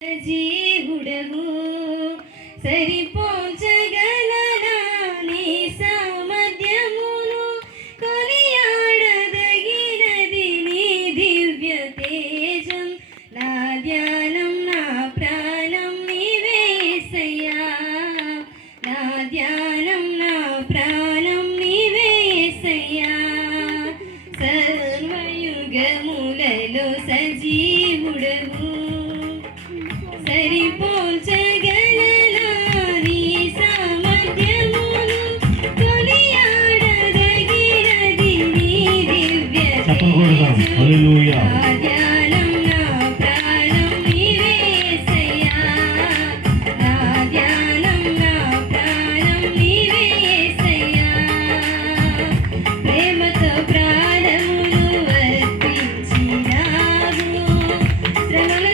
జీవుడవు సరిపోల్చగలనా నీ సామర్థ్యమును కొనియాడదగినది నీ దివ్య తేజం నా ధ్యానం నా ప్రాణం నీవే యేసయ్యా నా ధ్యానం నా ప్రాణం నీవే యేసయ్యా సర్వయుగములలో సజీవుడవు సరిపోల్చగలనా నీ సామర్థ్యమును కొనియాడదగినది నీ దివ్య హల్లెలూయా ధ్యానం నా ప్రాణం నీవే యేసయ్యా నా ధ్యానం నా ప్రాణం నీవే యేసయ్యా ప్రేమతో ప్రాణములు అర్పించినావు శ్రమల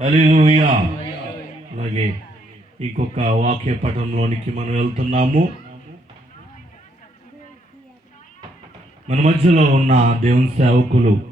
హల్లెలూయా. అలాగే ఇంకొక వాక్య పఠనంలోనికి మనం వెళ్తున్నాము. మన మధ్యలో ఉన్న దేవుని సేవకులు